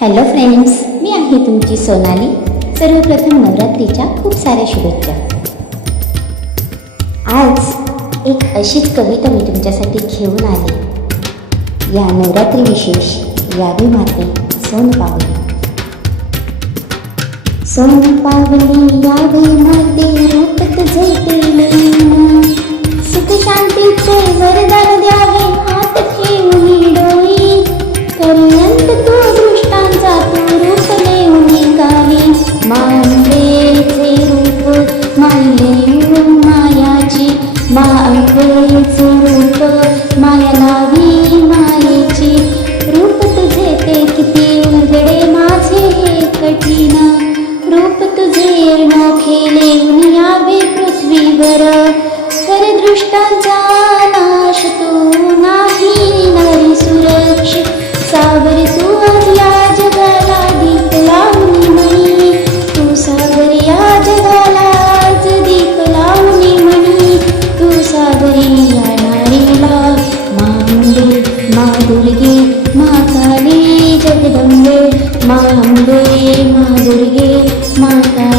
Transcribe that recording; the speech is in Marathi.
हॅलो फ्रेंड्स, मी आहे तुमची सोनाली. सर्वप्रथम नवरात्रीच्या खूप साऱ्या शुभेच्छा. आज एक अशीच कविता मी तुमच्यासाठी घेऊन आले. या नवरात्री विशेष यावी माते सोन पावली. सोन पावली यावी माते रूप तुझे पेलून, सुख शांतीचे वरदान द्यावे हात ठेवून डोई. पर्यंत तू दृष्टांचा तू रूप लेऊन गावी. मांबेचे रूप मायले मायाची, मांबेचे रूप माया लावी मायेची. रूप तुझे ते किती उघडे माझे हे कठीण, रूप तुझे अनोखे लेऊन यावे पृथ्वीवर. कर दृष्टांचा नाश तू नाही नरी सुरक्षित. सागर तू आज या जगाला दीप लावून म्हणी, तू सागर या जगाला आज दीप लावून म्हणी. तू सागरी या नारीला मांबे मा दुर्गे मा काली जगदंबे. मांबे मा दुर्गे मा काली